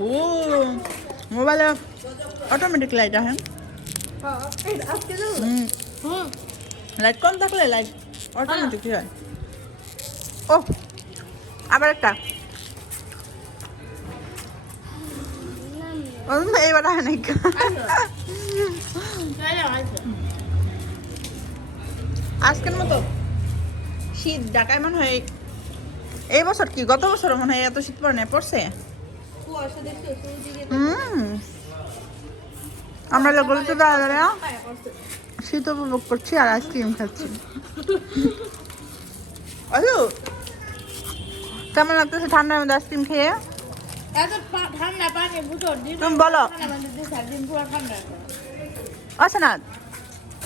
ও মোবাইলে automatic light আসে light কম থাকলে লাইট অটোমেটিক হয় ও আবার একটা এইবার অনেক আজকের মতো শীত ঢাকায় মনে হয় এই বছর কি গত বছর মনে হয় এত শীত পড়ে না পড়ছে আমরা লোকাল তো দাদা শীত উপভোগ করছি আর আইসক্রিম খাচ্ছি আলু কেমন লাগতেছে ঠান্ডার মধ্যে আইসক্রিম খেয়ে তুমি বলো আচ্ছা না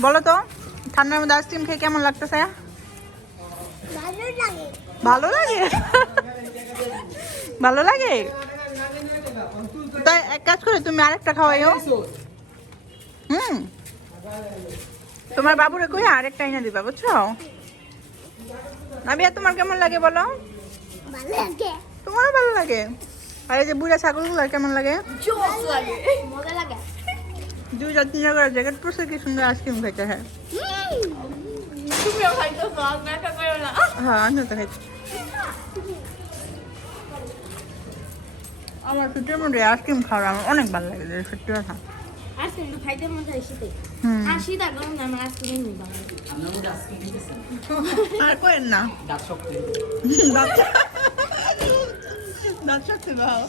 বলো তো ঠান্ডার মধ্যে আইসক্রিম খেয়ে কেমন লাগতেছে ভালো লাগে ভালো লাগে তাই এক কাজ করে তুমি আরেকটা খাওয়াইও তোমার বাবুরে কই আরেকটা এনে দিবা বুঝছো নাবিয়া তোমার কেমন লাগে বলো তোমারও ভালো লাগে আর এই যে বুড়া ছাগলগুলো কেমন লাগে দুই চার তিন করে জ্যাকেট পরছে কি সুন্দর আইসক্রিম খাইতে হ্যাঁ হ্যাঁ আমিও তো খাইছি আমার শীতের মধ্যে আইসক্রিম খাওয়া আমার অনেক ভালো লাগে সত্যি কথা আর করেন না দাঁত শক্তি ভালো